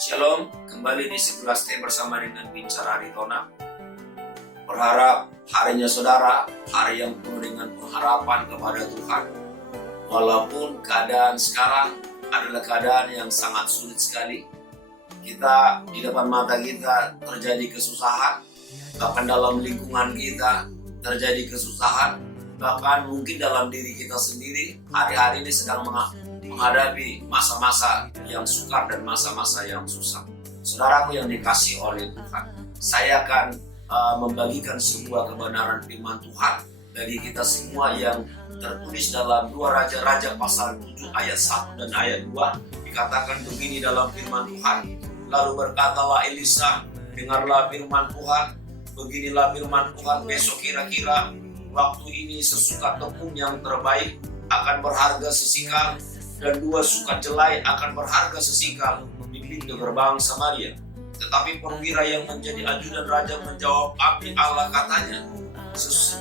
Shalom, kembali di 11T bersama dengan Bicara Aritona. Berharap harinya saudara, hari yang penuh dengan pengharapan kepada Tuhan. Walaupun keadaan sekarang adalah keadaan yang sangat sulit sekali. Kita, di depan mata kita terjadi kesusahan, bahkan dalam lingkungan kita terjadi kesusahan, bahkan mungkin dalam diri kita sendiri hari-hari ini sedang menghadapi masa-masa yang sukar dan masa-masa yang susah. Saudaraku yang dikasihi oleh Tuhan, saya akan membagikan sebuah kebenaran firman Tuhan bagi kita semua yang tertulis dalam 2 Raja-Raja pasal 7 ayat 1 dan ayat 2. Dikatakan begini dalam firman Tuhan, lalu berkatalah Elisa, dengarlah firman Tuhan, beginilah firman Tuhan, besok kira-kira waktu ini sesukat tepung yang terbaik akan berharga sesikal, dan 2 sukat jelai akan berharga sesikal di pintu gerbang Samaria. Tetapi perwira yang menjadi ajudan raja menjawab, abdi Allah katanya,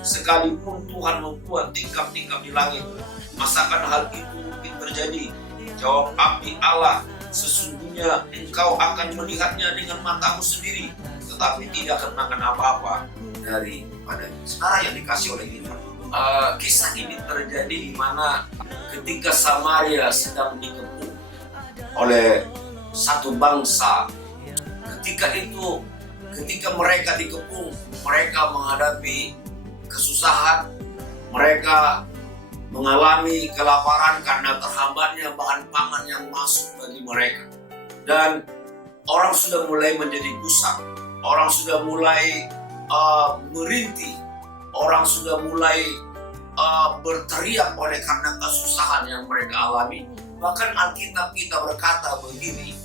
sekalipun Tuhan membuat tingkap-tingkap di langit, masakan hal itu mungkin terjadi? Jawab abdi Allah, sesungguhnya engkau akan melihatnya dengan matamu sendiri, tetapi tidak akan makan apa-apa daripadanya. Saudara yang dikasih oleh Tuhan, kisah ini terjadi di mana ketika Samaria sedang dikepung oleh satu bangsa. Ketika mereka dikepung, mereka menghadapi kesusahan, mereka mengalami kelaparan karena terhambatnya bahan pangan yang masuk bagi mereka. Dan orang sudah mulai menjadi gusar, orang sudah mulai merintih, orang sudah mulai berteriak oleh karena kesusahan yang mereka alami. Bahkan Alkitab kita berkata begini,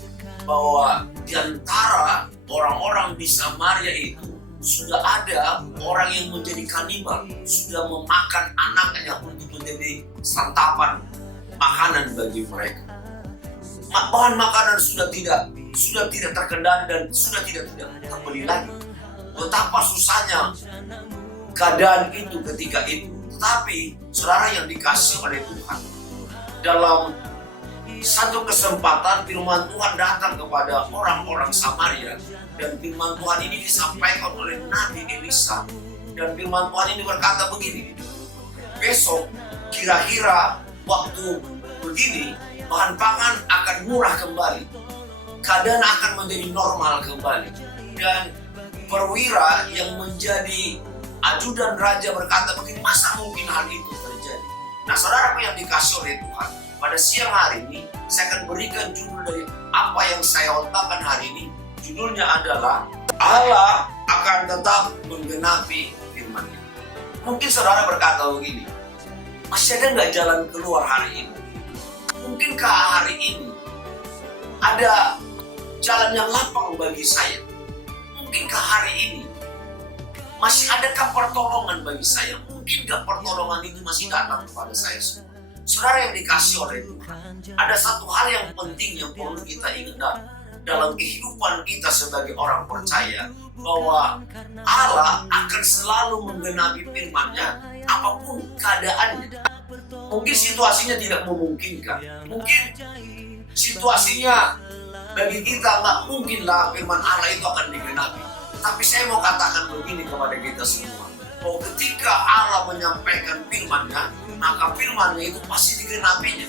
bahwa di antara orang-orang di Samaria itu sudah ada orang yang menjadi kanibal, sudah memakan anaknya untuk menjadi santapan makanan bagi mereka. Bahan makanan sudah tidak terkendali dan sudah tidak terbeli lagi. Betapa susahnya keadaan itu ketika itu. Tetapi saudara yang dikasihi oleh Tuhan, dalam satu kesempatan firman Tuhan datang kepada orang-orang Samaria, dan firman Tuhan ini disampaikan oleh Nabi Elisa. Dan firman Tuhan ini berkata begini, besok kira-kira waktu begini bahan pangan akan murah kembali, keadaan akan menjadi normal kembali. Dan perwira yang menjadi ajudan raja berkata begini, masa mungkin hal itu terjadi? Nah saudaraku yang dikasih oleh Tuhan, pada siang hari ini saya akan berikan judul dari apa yang saya otakkan hari ini. Judulnya adalah Allah akan tetap menggenapi firman-Nya. Mungkin saudara berkata begini, masih ada nggak jalan keluar hari ini? Mungkinkah hari ini ada jalan yang lapang bagi saya? Mungkinkah hari ini masih adakah pertolongan bagi saya? Mungkinkah pertolongan itu masih datang kepada saya semua? Saudara yang dikasih oleh Tuhan, ada satu hal yang penting yang perlu kita ingat dalam kehidupan kita sebagai orang percaya, bahwa Allah akan selalu menggenapi firman-Nya apapun keadaannya. Mungkin situasinya tidak memungkinkan, mungkin situasinya bagi kita nggak mungkinlah firman Allah itu akan digenapi. Tapi saya mau katakan begini kepada kita semua, bahwa ketika Allah menyampaikan firman-Nya, maka firman-Nya itu pasti digenapinya.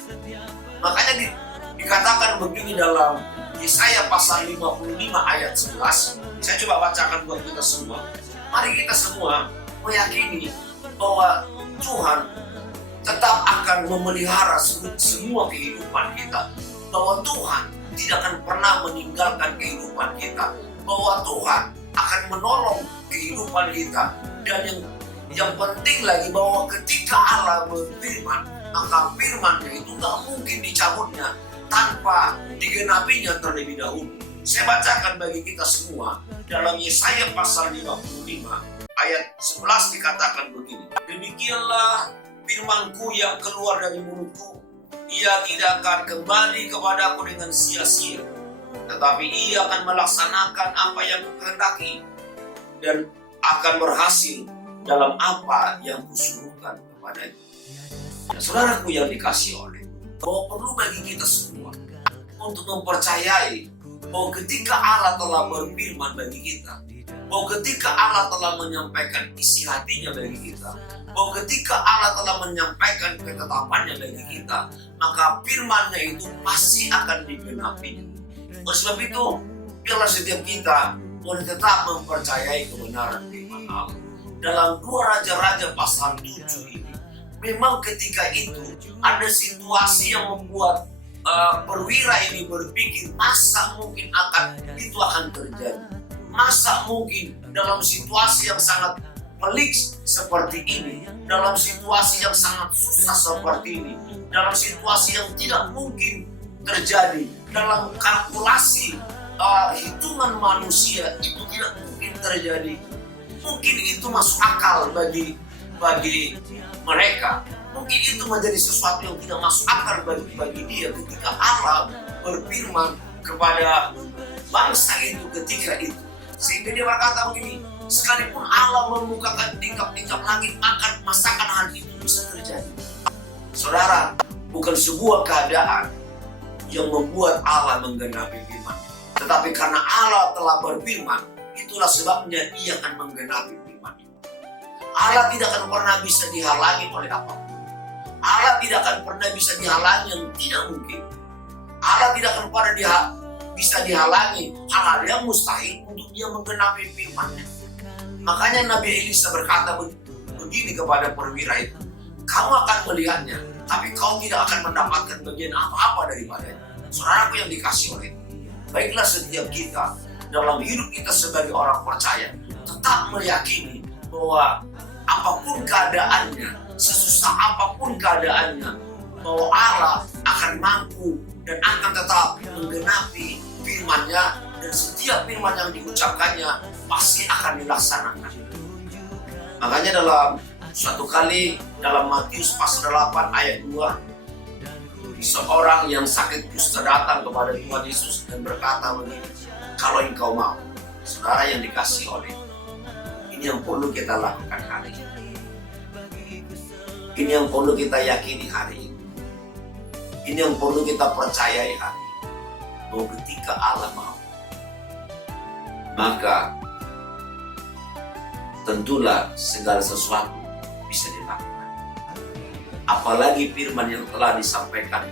Makanya dikatakan begini dalam Yesaya pasal 55 ayat 11. Saya coba bacakan buat kita semua. Mari kita semua meyakini bahwa Tuhan tetap akan memelihara semua kehidupan kita, bahwa Tuhan tidak akan pernah meninggalkan kehidupan kita, bahwa Tuhan akan menolong kehidupan kita. Dan yang penting lagi, bahwa ketika Allah berfirman, maka firman-Nya itu gak mungkin dicabutnya tanpa digenapinya terlebih dahulu. Saya bacakan bagi kita semua dalam Yesaya pasal 55 ayat 11 dikatakan begini, demikianlah firman-Ku yang keluar dari mulutku, ia tidak akan kembali kepadaku dengan sia-sia, tetapi ia akan melaksanakan apa yang kukehendaki dan akan berhasil dalam apa yang kusuruhkan kepadanya. Dan saudaraku yang dikasihi oleh, bahwa perlu bagi kita semua untuk mempercayai bahwa ketika Allah telah berfirman bagi kita, bahwa ketika Allah telah menyampaikan isi hatinya bagi kita, bahwa ketika Allah telah menyampaikan ketetapannya bagi kita, maka firman-Nya itu pasti akan digenapi. Oleh sebab itu, biarlah setiap kita boleh tetap mempercayai kebenaran firman Allah. Dalam 2 Raja-Raja pasal 7 ini, memang ketika itu ada situasi yang membuat perwira ini berpikir, masa mungkin itu akan terjadi? Masa mungkin dalam situasi yang sangat pelik seperti ini, dalam situasi yang sangat susah seperti ini, dalam situasi yang tidak mungkin terjadi, dalam kalkulasi hitungan manusia itu tidak mungkin terjadi. Mungkin itu masuk akal bagi mereka. Mungkin itu menjadi sesuatu yang tidak masuk akal bagi dia ketika Allah berfirman kepada bangsa itu ketika itu. Sehingga dia berkata begini, sekalipun Allah membukakan tingkap-tingkap langit, maka masakan hal itu bisa terjadi. Saudara, bukan sebuah keadaan yang membuat Allah menggenapi firman, tetapi karena Allah telah berfirman, itulah sebabnya Ia akan menggenapi firman. Allah tidak akan pernah bisa dihalangi oleh apapun. Allah tidak akan pernah bisa dihalangi yang tidak mungkin. Allah tidak akan pernah bisa dihalangi hal-hal yang mustahil untuk Dia menggenapi firman-Nya. Makanya Nabi Elisa berkata begini kepada perwira itu, kamu akan melihatnya, tapi kau tidak akan mendapatkan bagian apa-apa daripadanya. Saudaraku yang dikasih oleh, baiklah setiap kita dalam hidup kita sebagai orang percaya tetap meyakini bahwa apapun keadaannya, sesusah apapun keadaannya, bahwa Allah akan mampu dan akan tetap menggenapi firman-Nya, dan setiap firman yang diucapkannya pasti akan dilaksanakan. Makanya dalam suatu kali dalam Matius pasal 8 ayat 2, seorang yang sakit kusta datang kepada Tuhan Yesus dan berkata begini, kalau engkau mau, saudara yang dikasih oleh, ini yang perlu kita lakukan hari ini. Ini yang perlu kita yakini hari ini. Ini yang perlu kita percayai hari ini. Bahwa ketika Allah mau, maka tentulah segala sesuatu bisa dilakukan. Apalagi firman yang telah disampaikan,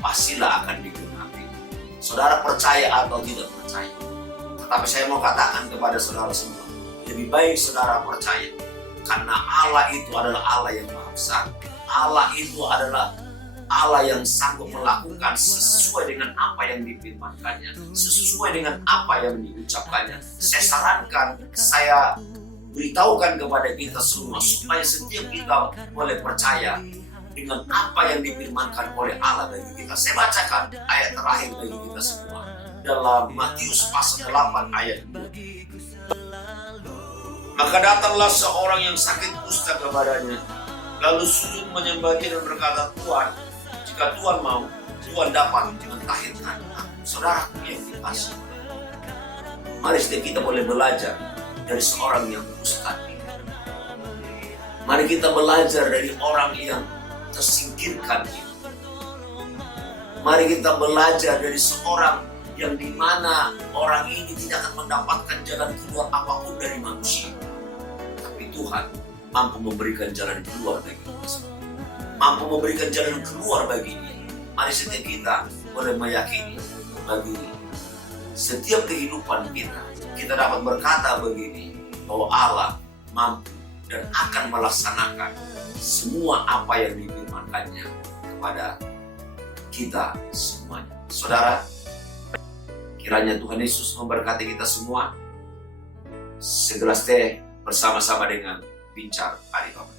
pastilah akan digenapi. Saudara percaya atau tidak percaya. Tetapi saya mau katakan kepada saudara semua, lebih baik saudara percaya. Karena Allah itu adalah Allah yang Maha Besar. Allah itu adalah Allah yang sanggup melakukan sesuai dengan apa yang difirmankannya, sesuai dengan apa yang diucapkannya. Saya sarankan, saya beritahukan kepada kita semua supaya setiap kita boleh percaya dengan apa yang difirmankan oleh Allah bagi kita. Saya bacakan ayat terakhir bagi kita semua dalam Matius pasal 8 ayat 2. Maka datanglah seorang yang sakit kusta kepadanya, lalu sujud menyembah Dia dan berkata, Tuhan, jika Tuhan mau, Tuhan dapat mentahirkan aku. Saudara yang dikasih, mari setiap kita boleh belajar dari seorang yang kusta. Mari kita belajar dari orang yang tersingkirkan ini. Mari kita belajar dari seorang yang dimana orang ini tidak akan mendapatkan jalan keluar apapun dari manusia. Tapi Tuhan mampu memberikan jalan keluar bagi kita. Mampu memberikan jalan keluar bagi dia. Mari setiap kita boleh meyakini bagi setiap kehidupan kita dapat berkata begini, bahwa Allah mampu dan akan melaksanakan semua apa yang difirmankannya kepada kita semuanya. Saudara, kiranya Tuhan Yesus memberkati kita semua. Segelas teh bersama-sama dengan Bincang Ari Roma.